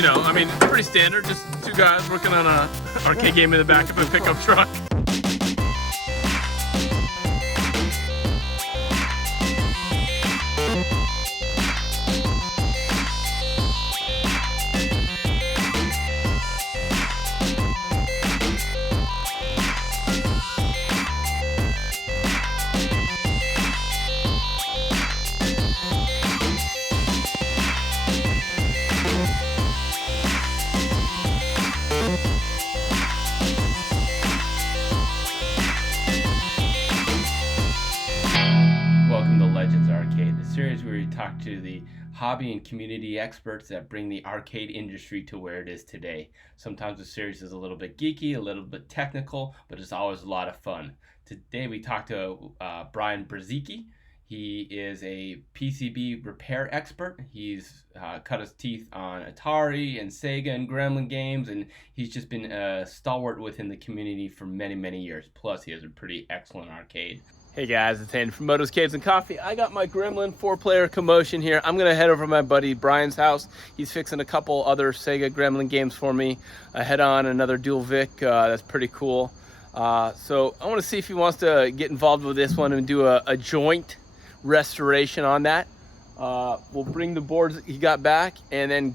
you know, I mean, pretty standard. Just two guys working on a arcade game in the back of a pickup truck. Series where we talk to the hobby and community experts that bring the arcade industry to where it is today. Sometimes the series is a little bit geeky, a little bit technical, but it's always a lot of fun. Today we talked to Brian Brzezicki. He is a PCB repair expert. He's cut his teeth on Atari and SEGA and Gremlin games, and he's just been a stalwart within the community for many, many years. Plus, he has a pretty excellent arcade. Hey guys, it's Andy from Motos, Caves, and Coffee. I got my Gremlin 4-player commotion here. I'm gonna head over to my buddy Brian's house. He's fixing a couple other SEGA Gremlin games for me. I head on another dual Vic, that's pretty cool. So I wanna see if he wants to get involved with this one and do a joint restoration on that. We'll bring the boards that he got back and then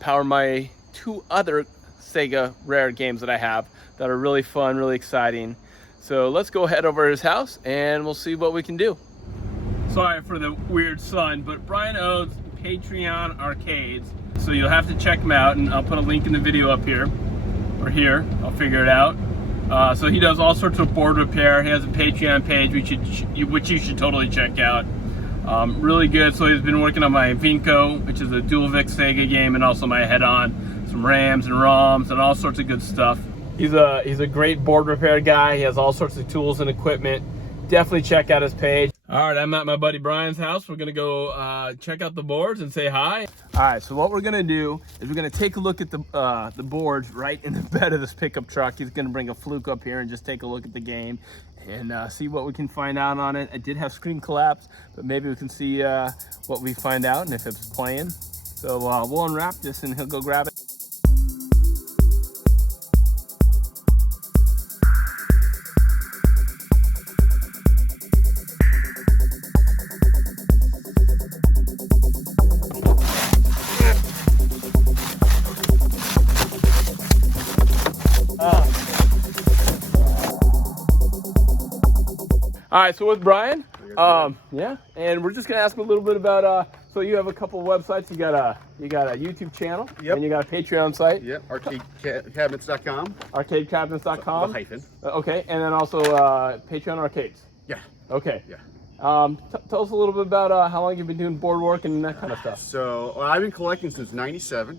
power my two other SEGA rare games that I have that are really fun, really exciting. So let's go head over to his house and we'll see what we can do. Sorry for the weird sun, but Brian owns Patreon Arcades. So you'll have to check him out, and I'll put a link in the video up here, or here, I'll figure it out. So he does all sorts of board repair. He has a Patreon page which you should totally check out. Really good. So he's been working on my Invinco, which is a dual Vic SEGA game, and also my head-on, some RAMs and ROMs and all sorts of good stuff. He's a great board repair guy. He has all sorts of tools and equipment. Definitely check out his page. All right, I'm at my buddy Brian's house. We're gonna go check out the boards and say hi. All right, so what we're gonna do is we're gonna take a look at the boards right in the bed of this pickup truck. He's gonna bring a fluke up here and just take a look at the game and see what we can find out on it. I did have screen collapse, but maybe we can see what we find out and if it's playing. So we'll unwrap this and he'll go grab it. All right, so with Brian, yeah, and we're just gonna ask him a little bit about. So you have a couple of websites. You got a YouTube channel, yep, and you got a Patreon site. Yep, arcadecabinets.com. Arcadecabinets.com. Hyphen. Okay, and then also Patreon Arcades. Yeah. Okay. Yeah. Tell us a little bit about how long you've been doing board work and that kind of stuff. So I've been collecting since '97.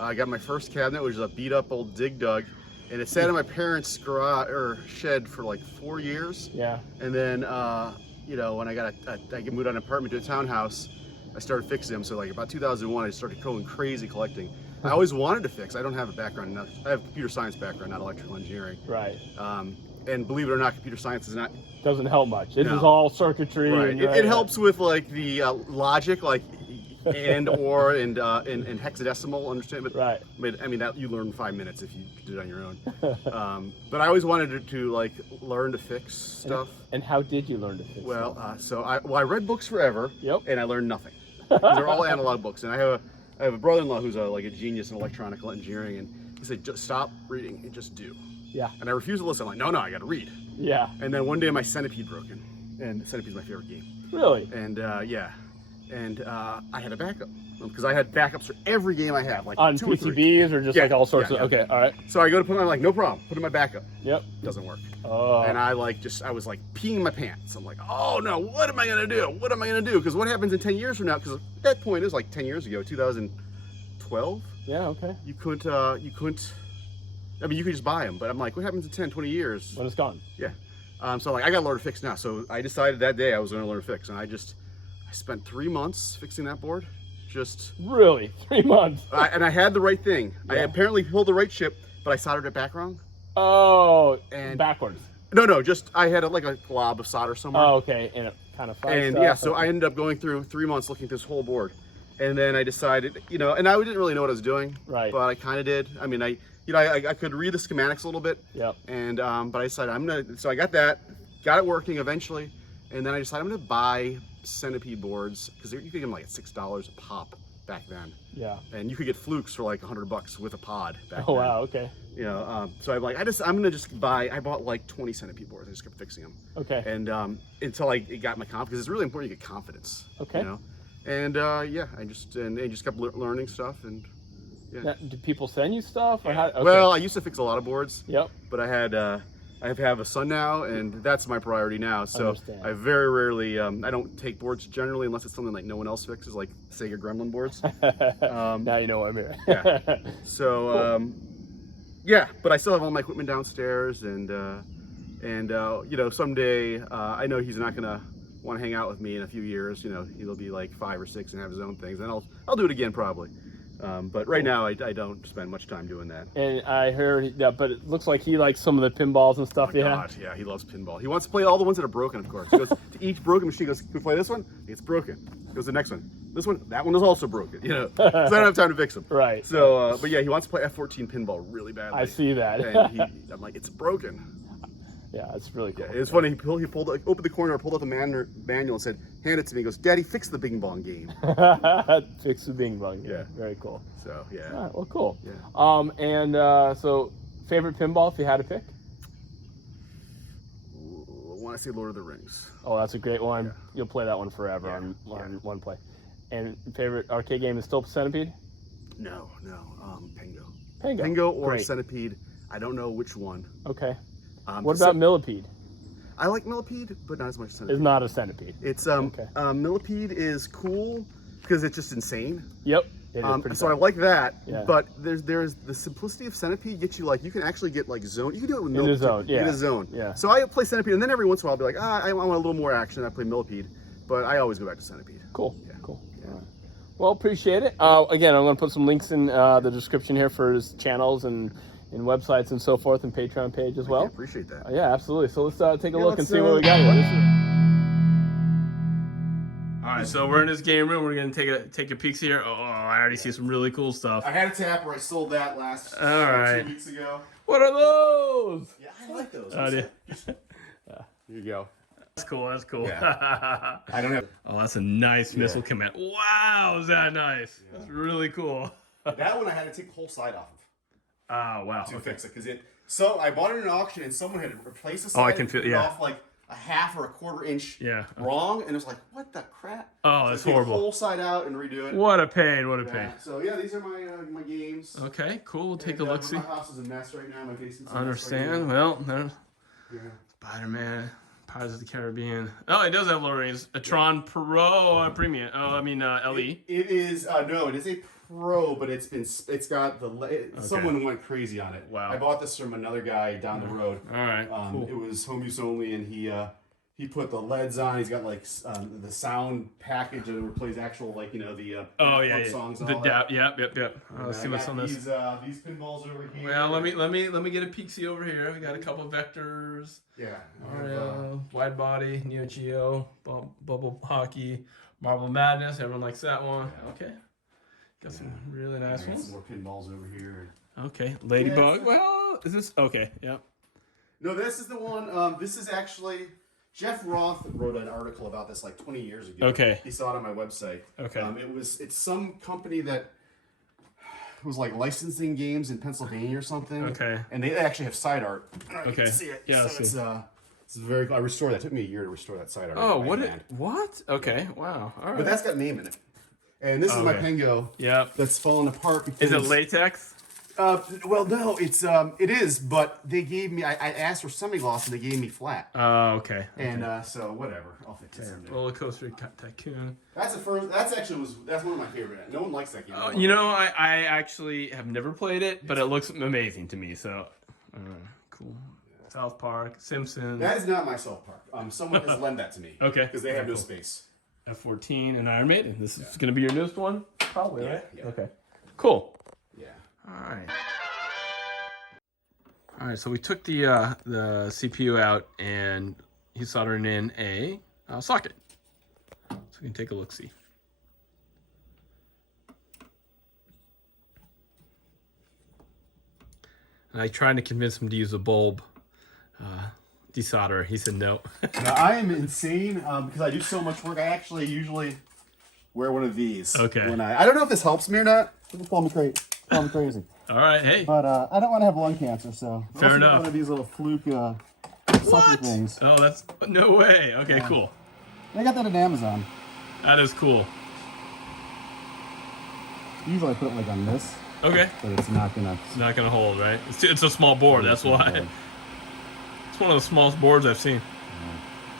I got my first cabinet, which is a beat up old Dig Dug. And it sat in my parents' garage or shed for like 4 years. Yeah. And then, you know, when I moved on an apartment to a townhouse, I started fixing them. So like about 2001, I started going crazy collecting. I always wanted to fix. I don't have a background. I have a computer science background, not electrical engineering. Right. And believe it or not, computer science is not. Doesn't help much. It is all circuitry. Right. And, it helps with like the logic, like and or and hexadecimal, understand? But, right. But I mean that you learn in 5 minutes if you did it on your own. But I always wanted to like learn to fix stuff. And how did you learn to fix? Well, so I read books forever. Yep. And I learned nothing. They're all analog books. And I have a brother-in-law who's like a genius in electronical engineering, and he said just stop reading and just do. Yeah. And I refused to listen. I'm like, no, I got to read. Yeah. And then one day my Centipede broke in, and Centipede's my favorite game. Really? And yeah. And I had a backup because I had backups for every game I have, like on 2 PCBs or just like all sorts of. Okay, all right. So I go to put it on, like no problem, put it in my backup. Yep. Doesn't work. Oh. And I was like peeing my pants. I'm like, oh no, what am I gonna do? What am I gonna do? Because what happens in 10 years from now? Because at that point it was like 10 years ago, 2012. Yeah. Okay. You couldn't. I mean, you could just buy them, but I'm like, what happens in 10, 20 years? When it's gone. Yeah. So like, I got to learn to fix now. So I decided that day I was going to learn to fix, and I spent 3 months fixing that board. Just really 3 months. And I had the right thing. Yeah. I apparently pulled the right chip, but I soldered it back wrong. Oh, and backwards. No, just I had like a glob of solder somewhere. Oh, okay, and it kind of. And yeah, so I ended up going through 3 months looking at this whole board, And then I decided, you know, and I didn't really know what I was doing, Right. but I kind of did. I mean, I could read the schematics a little bit. Yep. And but I decided so I got it working eventually, and then I decided I'm gonna buy centipede boards because you could get them like at $6 a pop back then. Yeah. And you could get flukes for like $100 with a pod back Oh then. wow. Okay. You know, so I'm like, I'm gonna just buy. I bought like 20 centipede boards. I just kept fixing them. Okay. And until I got my confidence, because it's really important to get confidence. Okay. You know, and yeah, I just kept learning stuff, and yeah. Now, do people send you stuff or how? Okay. Well, I used to fix a lot of boards. Yep. But I have a son now, and that's my priority now. So Understand. I very rarely, I don't take boards generally unless it's something like no one else fixes, like SEGA Gremlin boards. Now you know I'm here. Yeah. So, yeah, but I still have all my equipment downstairs, and you know, someday I know he's not gonna want to hang out with me in a few years. You know, he'll be like 5 or 6 and have his own things, and I'll do it again probably. But right now I don't spend much time doing that. And I heard that, but it looks like he likes some of the pinballs and stuff. Oh my God, yeah, he loves pinball. He wants to play all the ones that are broken, of course. He goes to each broken machine, he goes, can we play this one? It's broken. He goes to the next one. This one, that one is also broken, you know, because I don't have time to fix them. Right. So, but yeah, he wants to play F14 pinball really badly. I see that. And I'm like, it's broken. Yeah, it's really cool. Yeah, it's funny. He opened the corner, pulled out the manual, and said, "Hand it to me." He goes, "Daddy, fix the bing bong game." Fix the bing bong. Yeah. Very cool. So yeah. All right, well, cool. Yeah. So favorite pinball if you had to pick? I want to say Lord of the Rings. Oh, that's a great one. Yeah. You'll play that one forever Yeah, on yeah. one play. And favorite arcade game is still Centipede? No, Pengo. Pengo. Pengo or Great. Centipede. I don't know which one. Okay. Um, What about Millipede? I like Millipede, but not as much as Centipede. It's not a Centipede. It's Okay. Millipede is cool because it's just insane. Yep. It is pretty So I fun. like that. Yeah. But there's the simplicity of Centipede gets you like you can actually get like zone. You can do it with In the Millipede. zone, You get yeah. a zone. Yeah. So I play Centipede, and then every once in a while I'll be like, I want a little more action. I play Millipede, but I always go back to Centipede. Cool. Yeah. Cool. Yeah. All right. Well, appreciate it. Again, I'm going to put some links in the description here for his channels and websites and so forth, and Patreon page as well. I appreciate that. Yeah, absolutely. So let's take a Yeah, look and let's, see what we got here. All right, so we're in this game room. We're gonna take a peek here. Oh, I already see some really cool stuff. I had a tap where I sold that last All right. 2 weeks ago. What are those? Yeah, I like those. Oh, yeah. Here you go. That's cool. That's cool. Yeah. I don't have. Oh, that's a nice missile command. Wow, is that nice? Yeah. That's really cool. That one I had to take the whole side off of Oh, wow. to fix it because So I bought it in an auction and someone had replaced the side. Oh, I can feel- and yeah. off like a half or a quarter inch Yeah. wrong, and it was like, what the crap? Oh, So that's I take horrible. the whole side out and redo it. What a pain. What a pain. Yeah. So yeah, these are my games. Okay, cool. We'll take And, a look. See. My house is a mess right now. My basement's a Understand. mess Well, there's right now. Yeah. Spider-Man, Pirates of the Caribbean. Oh, it does have low ratings. A Tron Pro Premium. Oh, I mean LE. It is no, it is a Pro, but it's got someone went crazy on it. Wow. I bought this from another guy down the road. All right. Cool. It was home use only, and he put the LEDs on. He's got like the sound package that plays actual like the Oh yeah, songs and the all that. Yep. Let's And see I what's got on this. These pinballs over here. Well, let me get a peek see over here. We got a couple vectors. Yeah. Mario, wide body, Neo Geo, bubble hockey, Marble Madness. Everyone likes that one. Okay. Got some really nice I got ones. some more pinballs over here. Okay. Ladybug. Yeah, Well, is this okay? Yep. No, this is the one. This is actually Jeff Roth wrote an article about this like 20 years ago. Okay. He saw it on my website. Okay. It's some company that was like licensing games in Pennsylvania or something. Okay. And they actually have side art. Okay. You can see it. Yeah, I So see. it's very. I restored that. It took me a year to restore that side art. Oh, by what? hand. What? Okay. Wow. All right. But that's got a name in it. And this is my Okay. Pengo Yep. that's fallen apart because. Is it latex? Well, no, it is, but they gave me. I asked for semi-gloss and they gave me flat. Oh, okay. And so whatever, I'll fix it someday. Roller Coaster Tycoon. That's the first. That's one of my favorite. No one likes that game. Oh, you know, I actually have never played it, but it looks amazing to me. So, cool. South Park, Simpsons, That is not my South Park. Someone has lent that to me. Okay. Because they have no Cool. space. F14, and Iron Maiden. This is going to be your newest one, probably, Yeah, right? yeah. Okay. Cool. Yeah. All right. All right. So we took the CPU out, and he's soldering in a socket. So we can take a look. See. I tried to convince him to use a bulb desolderer. He said no. Now, I am insane because I do so much work. I actually usually wear one of these. Okay. When I don't know if this helps me or not. People call me crazy. All right, hey. But I don't want to have lung cancer, so I Fair also got enough. one of these little fluke sucker things. Oh, that's no way. Okay, cool. I got that at Amazon. That is cool. Usually I put it like on this, Okay. but it's not gonna. It's not gonna hold, right? It's a small board. That's why. It's one of the smallest boards I've seen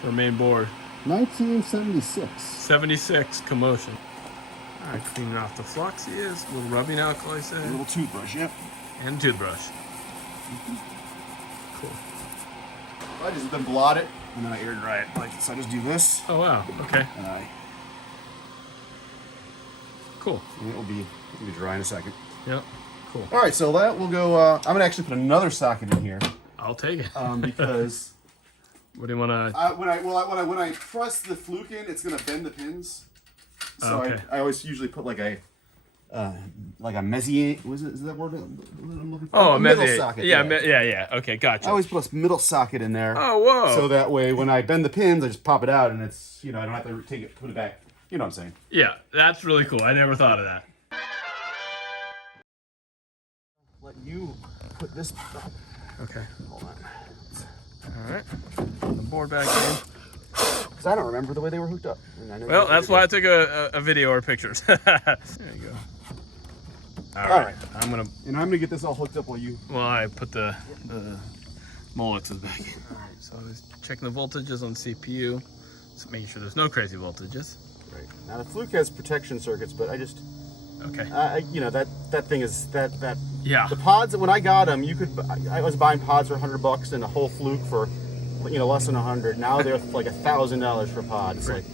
for a main board. 1976. 76 commotion. All right, cleaning off the flux. He is. A little rubbing alcohol, I said. A little toothbrush, yep. And toothbrush. Cool. I just then blot it, and then I air dry it. Like so, I just do this, Oh wow. Okay. and Cool. it'll be dry in a second. Yep. Cool. All right, so that will go. I'm gonna actually put another socket in here I'll take it. because What do you wanna? when I press the fluke in, it's gonna bend the pins. So Okay. I always usually put like a Messier. Is that word I'm looking for? Oh, a middle Messier. socket. Yeah. Okay, gotcha. I always put a middle socket in there. Oh, whoa. So that way, when I bend the pins, I just pop it out, and it's I don't have to take it, put it back. You know what I'm saying? Yeah, that's really cool. I never thought of that. Let you put this. Okay. Hold on. All right. Put the board back in. Because I don't remember the way they were hooked up. Well, that's why I took a video or pictures. There you go. All right. I'm gonna. And I'm gonna get this all hooked up while you. Well, I put the Molexes back in. All right. So I was checking the voltages on the CPU, just making sure there's no crazy voltages. Right. Now the Fluke has protection circuits, but I just. Okay. That thing is that. Yeah. The pods, when I got them, I was buying pods for $100 and a whole Fluke for, less than $100. Now they're like $1,000 for pods. Like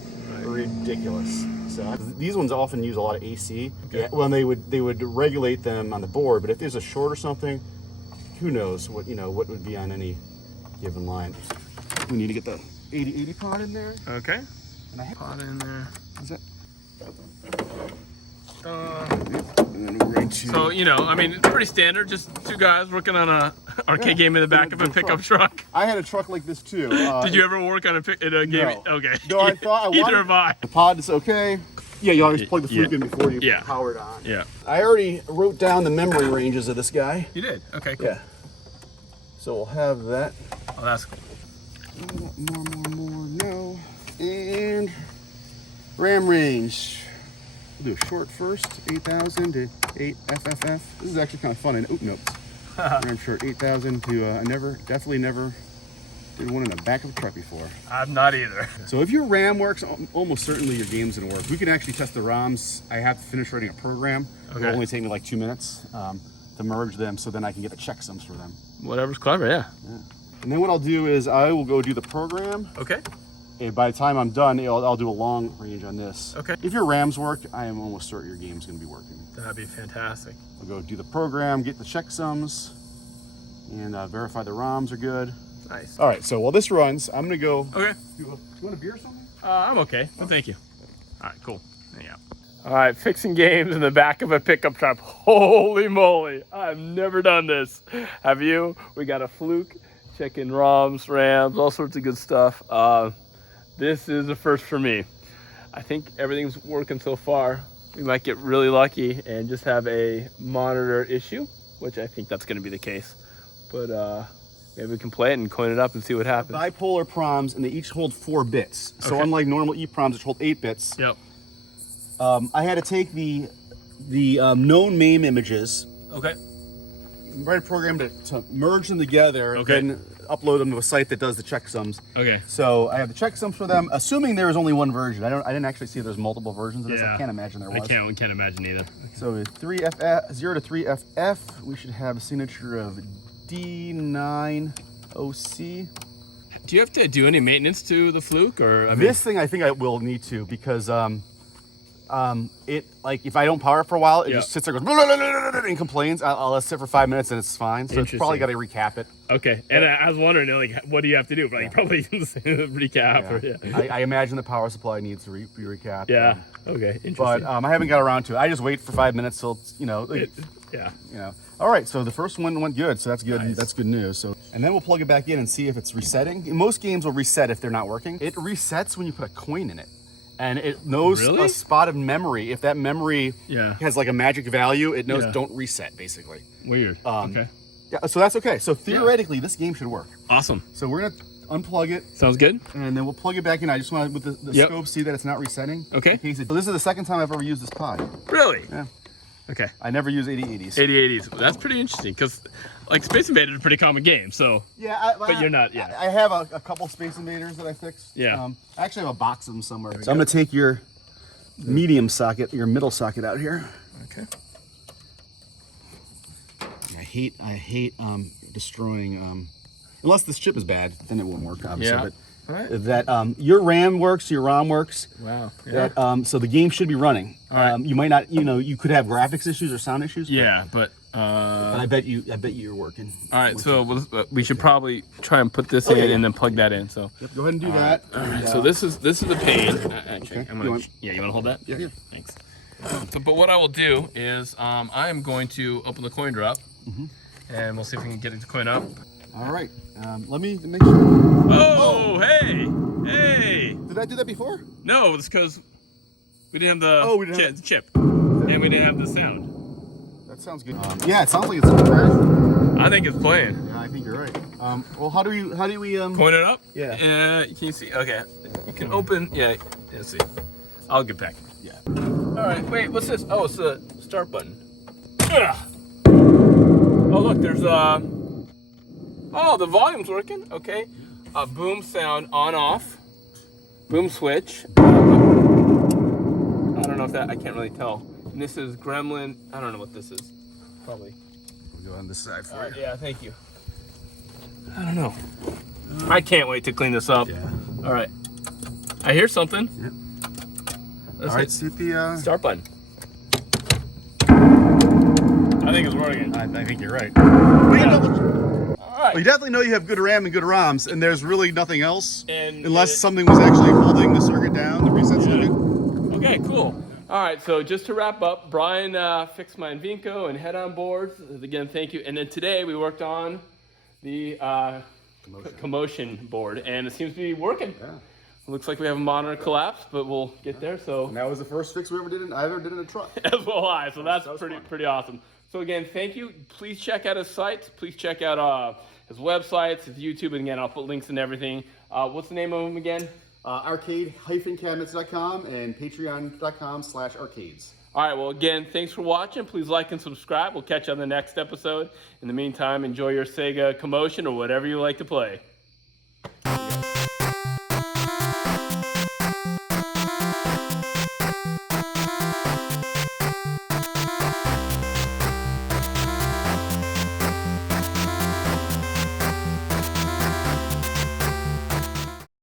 ridiculous. So these ones often use a lot of AC. Okay. Yeah, well, they would regulate them on the board, but if there's a short or something, who knows what would be on any given line. We need to get the 8080 pod in there. Okay. And I have Pot in there. is that? And then we're into. So I mean, it's pretty standard. Just two guys working on a arcade game in the back of a pickup truck. I had a truck like this too. Did you ever work on a game? No. Okay. No, I thought I Either wanted. have I. The pod is okay. Yeah, you always plug the Fluke in before you Yeah. power it on. Yeah. I already wrote down the memory ranges of this guy. You did. Okay. Cool. Yeah. So we'll have that. Oh, that's cool. More. No. And RAM range. We'll do a short first, 8,000 to 8 FFF. This is actually kind of fun. And nope. RAM short, 8,000 to. I definitely never did one in the back of a truck before. I'm not either. So if your RAM works, almost certainly your game's gonna work. We can actually test the ROMs. I have to finish writing a program. Okay. It'll only take me like 2 minutes to merge them, so then I can get the checksums for them. Whatever's clever. Yeah. And then what I'll do is I will go do the program. Okay. And by the time I'm done, I'll do a long range on this. Okay. If your RAMs work, I am almost certain your game's gonna be working. That'd be fantastic. I'll go do the program, get the checksums, and verify the ROMs are good. Nice. All right, so while this runs, I'm gonna go. Okay. You want a beer or something? I'm okay. Well, thank you. All right. Cool. Yeah. All right, fixing games in the back of a pickup truck. Holy moly, I've never done this. Have you? We got a Fluke, checking ROMs, RAMs, all sorts of good stuff. This is a first for me. I think everything's working so far. We might get really lucky and just have a monitor issue, which I think that's gonna be the case. But maybe we can play it and coin it up and see what happens. Bipolar proms, and they each hold 4 bits. So Okay. unlike normal EPROMs, which hold 8 bits, Yep. I had to take the known MAME images, Okay. write a program to merge them together, Okay. then upload them to a site that does the checksums. Okay. So I have the checksums for them, assuming there was only one version. I didn't actually see there's multiple versions of this. Yeah. I can't imagine there was. We can't imagine either. So 0 to 3FF, we should have a signature of D9OC. Do you have to do any maintenance to the Fluke, or This thing I think I will need to, because It like if I don't power it for a while, it Yeah. just sits there, goes and complains. I'll let it sit for 5 minutes and it's fine. So it's probably got to recap it. Okay. And I was wondering, like, what do you have to do? Like, probably recap. Or, I imagine the power supply needs to be recapped. Yeah. Okay. Interesting. But I haven't got around to it. I just wait for 5 minutes till yeah. All right, so the first one went good, so that's good. Nice. That's good news. So, and then we'll plug it back in and see if it's resetting. Most games will reset if they're not working. It resets when you put a coin in it, and it knows a spot of memory. If that memory has like a magic value, it knows don't reset basically. Weird. Okay. Yeah, so that's okay. So theoretically, this game should work. Awesome. So we're gonna unplug it. Sounds good. And then we'll plug it back in. I just want to, with the scope, see that it's not resetting. Okay. So this is the second time I've ever used this pod. Really? Yeah. Okay. I never use 8080s. 8080s. That's pretty interesting because, like, Space Invaders is a pretty common game. So. Yeah, but you're not. Yeah. I have a couple Space Invaders that I fixed. Yeah. I actually have a box of them somewhere. So I'm gonna take your medium socket, your middle socket out here. Okay. I hate destroying. Unless this chip is bad, then it won't work. Obviously. Yeah. But Right. that your RAM works, your ROM works. Wow. Yeah. That so the game should be running. right. You might not, you could have graphics issues or sound issues. But I bet you're working. all right. So we should probably try and put this in and then plug that in. So. Yep, go ahead and do that. All right. So this is the pane. Actually, Okay. I'm gonna. You want to hold that? Yeah. Thanks. But what I will do is I am going to open the coin drop, and we'll see if we can get the coin up. All right. Let me make sure. Oh, hey, hey! Did I do that before? No, it's because we didn't have the Oh, we didn't have- chip, and we didn't have the sound. That sounds good. Yeah, it sounds like it's right. I think it's playing. Yeah, I think you're right. Well, how do we Coin it up? Yeah. Can you see? Okay. You can open. Yeah. Let's see. I'll get back. Yeah. All right. Wait. What's this? Oh, it's the start button. Ugh. Oh, look. There's Oh, the volume's working. Okay. Boom sound on off. Boom switch. I don't know if that. I can't really tell. And this is Gremlin. I don't know what this is. Probably. We'll go on this side for All right, you. yeah, thank you. I don't know. I can't wait to clean this up. Yeah. All right. I hear something. All right, see the Start button. I think it's working. I think you're right. Yeah. All right. Well, you definitely know you have good RAM and good ROMs, and there's really nothing else And unless something was actually holding the circuit down, the reset circuit. Okay, cool. All right, so just to wrap up, Brian fixed my Invinco and head-on boards. Again, thank you. And then today we worked on the commotion board, and it seems to be working. Yeah. It looks like we have a monitor collapse, but we'll get there. So And that was the first fix we ever did in a truck. as well I. So that's was fun. pretty awesome. So again, thank you. Please check out his sites. Please check out his websites, his YouTube, and again, I'll put links and everything. What's the name of him again? Arcade-cabinets.com and patreon.com/arcades. All right, well, again, thanks for watching. Please like and subscribe. We'll catch you on the next episode. In the meantime, enjoy your Sega Commotion or whatever you like to play.